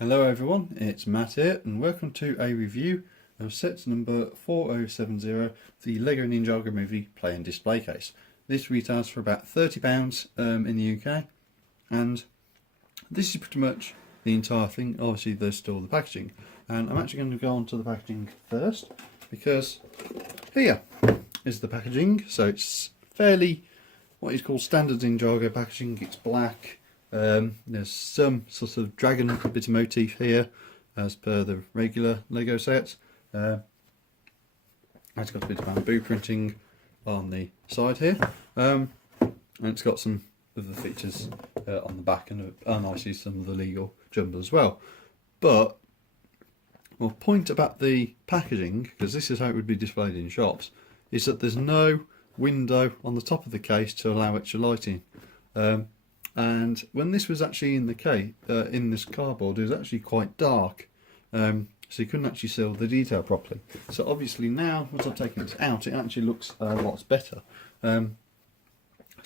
Hello everyone, it's Matt here and welcome to a review of set number 4070, the LEGO Ninjago movie play and display case. This retails for about £30 in the UK, and this is pretty much the entire thing. Obviously there's still the packaging, and I'm actually going to go on to the packaging first because here is the packaging. So it's fairly what is called standard Ninjago packaging. It's black. There's some sort of dragon bit of motif here as per the regular Lego sets. It's got a bit of bamboo printing on the side here, and it's got some of the features on the back, and obviously some of the legal jumper as well. But my point about the packaging, because this is how it would be displayed in shops, is that there's no window on the top of the case to allow extra lighting. And when this was actually in the case, in this cardboard, it was actually quite dark, so you couldn't actually see all the detail properly. So obviously now, once I've taken this out, it actually looks a lot better. So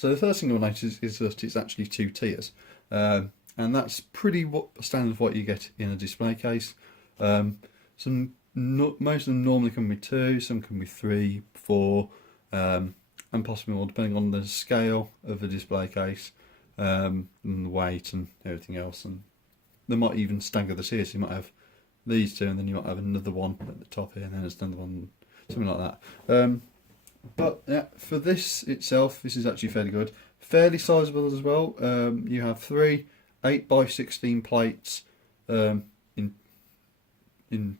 the first thing you'll notice is that it's actually two tiers, and that's pretty standard of what you get in a display case. Most of them normally come with two, some come with three, four, and possibly more depending on the scale of the display case. And the weight and everything else, and they might even stagger the tiers. So you might have these two, and then you might have another one at the top here, and then there's another one, something like that. But yeah, for this itself, this is actually fairly good, fairly sizable as well. You have three 8x16 plates in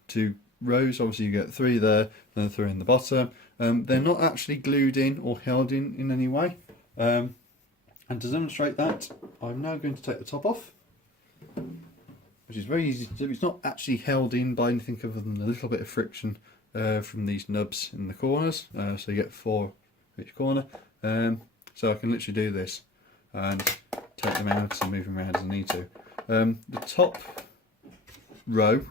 two rows. Obviously, you get three there, and three in the bottom. They're not actually glued in or held in any way. And to demonstrate that, I'm now going to take the top off, which is very easy to do. It's not actually held in by anything other than a little bit of friction from these nubs in the corners. So you get four for each corner. So I can literally do this and take them out and move them around as I need to. The top row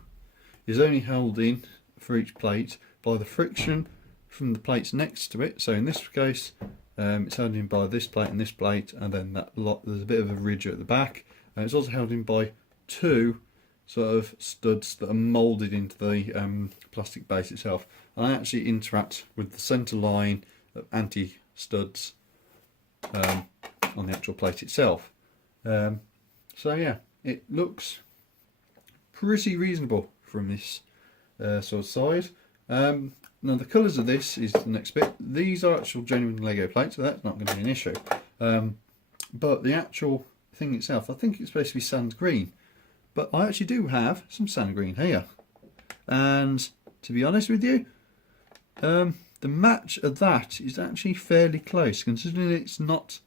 is only held in for each plate by the friction from the plates next to it. So in this case, it's held in by this plate and this plate, and then there's a bit of a ridge at the back, and it's also held in by two sort of studs that are moulded into the plastic base itself, and I actually interact with the centre line of anti-studs on the actual plate itself. So yeah, it looks pretty reasonable from this sort of size. Now the colours of this is the next bit. These are actual genuine Lego plates, so that's not going to be an issue. But the actual thing itself, I think it's supposed to be sand green. But I actually do have some sand green here. And to be honest with you, the match of that is actually fairly close, considering it's not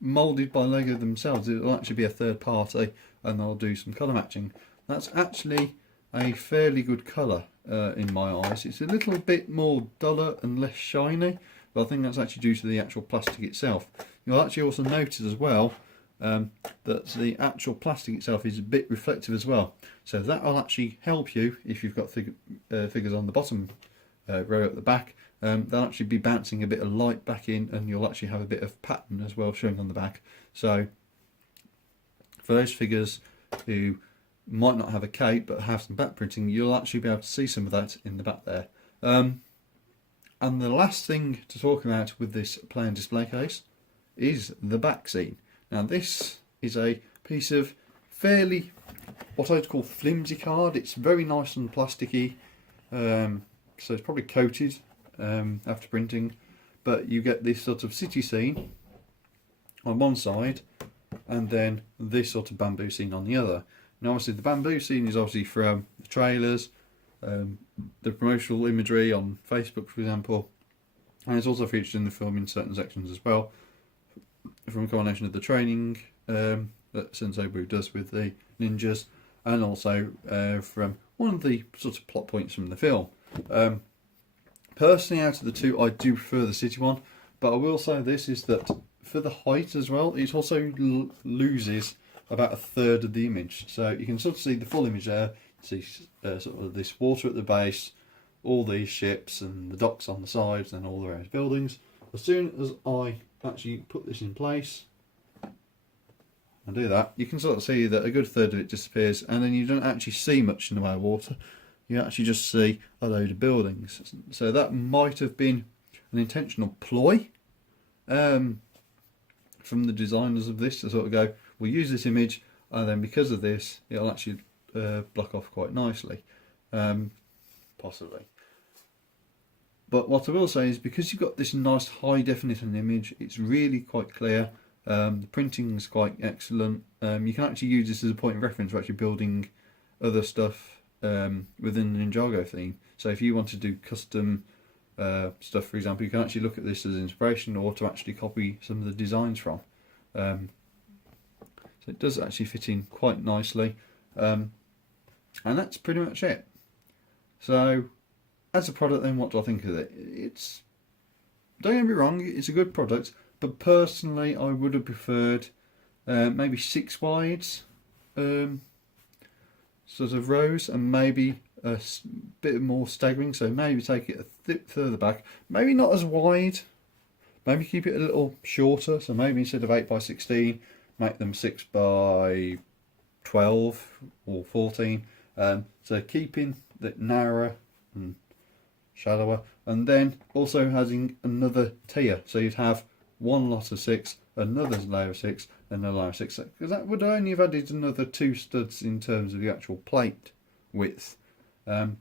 moulded by Lego themselves. It'll actually be a third party, and they'll do some colour matching. That's actually a fairly good colour in my eyes. It's a little bit more duller and less shiny, but I think that's actually due to the actual plastic itself. You'll actually also notice as well that the actual plastic itself is a bit reflective as well. So that will actually help you if you've got figures on the bottom row at the back. They'll actually be bouncing a bit of light back in, and you'll actually have a bit of pattern as well showing on the back. So for those figures who might not have a cape but have some back printing, you'll actually be able to see some of that in the back there. And the last thing to talk about with this play and display case is the back seat. Now this is a piece of fairly, what I'd call flimsy card. It's very nice and plasticky, so it's probably coated after printing, but you get this sort of city scene on one side and then this sort of bamboo scene on the other. Now obviously the bamboo scene is obviously from the trailers, the promotional imagery on Facebook for example, and it's also featured in the film in certain sections as well, from a combination of the training that Sensei Wu does with the ninjas, and also from one of the sort of plot points from the film. Personally, out of the two, I do prefer the city one, but I will say this is that for the height as well, it also loses about a third of the image. So you can sort of see the full image there, see sort of this water at the base, all these ships and the docks on the sides and all the various buildings. As soon as I actually put this in place, and do that, you can sort of see that a good third of it disappears, and then you don't actually see much in the way of water. You actually just see a load of buildings. So that might have been an intentional ploy from the designers of this to sort of go, we'll use this image, and then because of this, it'll actually block off quite nicely, possibly. But what I will say is, because you've got this nice high definition image, it's really quite clear. The printing is quite excellent. You can actually use this as a point of reference for actually building other stuff within the Ninjago theme. So if you want to do custom stuff, for example, you can actually look at this as inspiration or to actually copy some of the designs from. So it does actually fit in quite nicely. And that's pretty much it. So as a product then, what do I think of it? It's, don't get me wrong, it's a good product, but personally I would have preferred maybe 6 wides sort of rows, and maybe a bit more staggering, so maybe take it a bit further back, maybe not as wide, maybe keep it a little shorter, so maybe instead of 8 by 16 make them 6 by 12 or 14, so keeping that narrower and shallower, and then also having another tier, so you'd have one lot of 6, another layer of 6, and another layer of 6, because that would only have added another 2 studs in terms of the actual plate width, and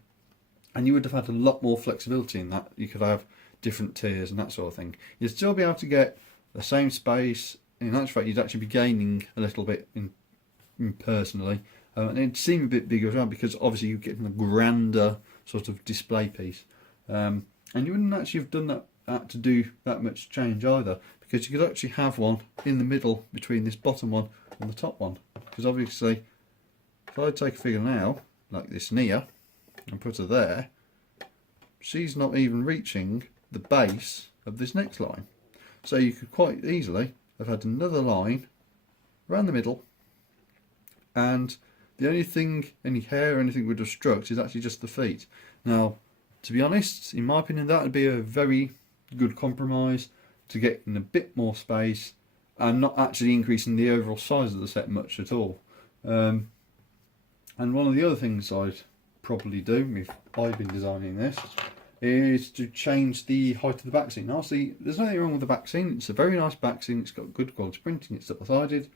you would have had a lot more flexibility in that. You could have different tiers and that sort of thing. You'd still be able to get the same space. In actual fact, you'd actually be gaining a little bit in personally, and it'd seem a bit bigger as well, because obviously you're getting a grander sort of display piece, and you wouldn't actually have done that to do that much change either, because you could actually have one in the middle between this bottom one and the top one. Because obviously, if I take a figure now like this Nia and put her there, she's not even reaching the base of this next line. So you could quite easily have had another line around the middle, and the only thing, any hair or anything would have struck is actually just the feet. Now, to be honest, in my opinion, that would be a very good compromise to get in a bit more space and not actually increasing the overall size of the set much at all. And one of the other things I'd probably do if I've been designing this is to change the height of the backseat. Now, see, there's nothing wrong with the backseat. It's a very nice backseat. It's got good quality printing. It's double-sided.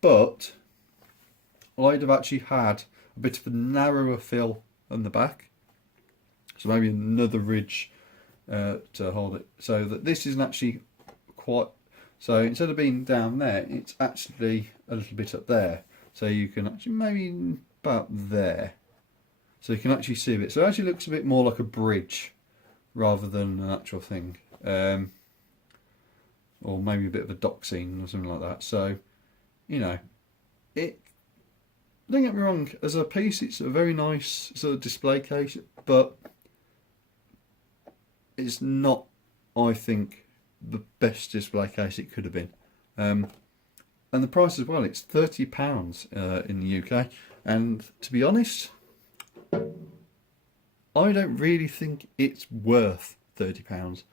But I'd have actually had a bit of a narrower fill on the back. So maybe another ridge to hold it. So that this isn't actually quite... So instead of being down there, it's actually a little bit up there. So you can actually maybe about there. So you can actually see a bit. So it actually looks a bit more like a bridge rather than an actual thing. Or maybe a bit of a dock scene or something like that. So, you know, it... Don't get me wrong, as a piece it's a very nice sort of display case, but it's not, I think, the best display case it could have been. And the price as well, it's £30 in the UK, and to be honest, I don't really think it's worth £30.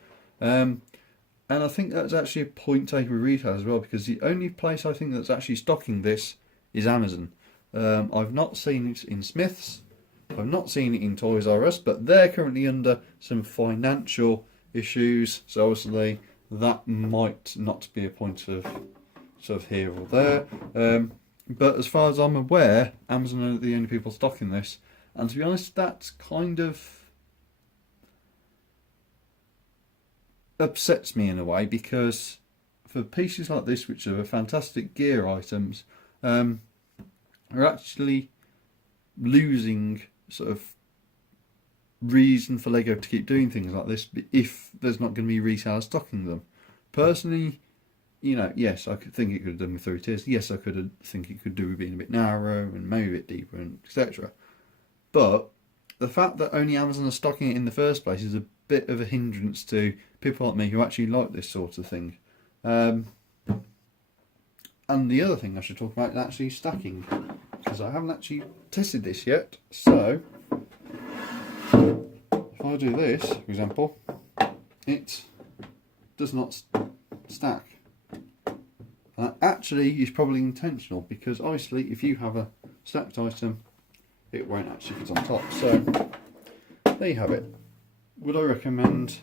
And I think that's actually a point taken with retail as well, because the only place I think that's actually stocking this is Amazon. I've not seen it in Smith's, I've not seen it in Toys R Us, but they're currently under some financial issues, so obviously that might not be a point of sort of here or there. But as far as I'm aware, Amazon are the only people stocking this, and to be honest, that's kind of upsets me in a way, because for pieces like this, which are fantastic gear items, are actually losing sort of reason for Lego to keep doing things like this if there's not going to be resellers stocking them. Personally, you know, yes, I could think it could have done with 3 tiers. Yes, I could think it could do with being a bit narrow and maybe a bit deeper, and etc. But the fact that only Amazon are stocking it in the first place is a bit of a hindrance to people like me who actually like this sort of thing. And the other thing I should talk about is actually stacking, because I haven't actually tested this yet. So if I do this, for example, it does not stack. That actually is probably intentional, because obviously if you have a stacked item, it won't actually fit on top. So there you have it. Would I recommend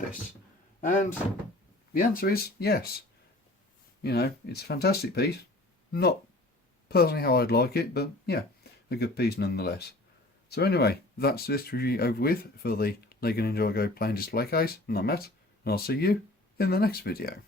this? And the answer is yes. You know, it's a fantastic piece. Not personally how I'd like it, but yeah, a good piece nonetheless. So anyway, that's this review over with for the LEGO Ninjago plain display case, and I'm Matt, and I'll see you in the next video.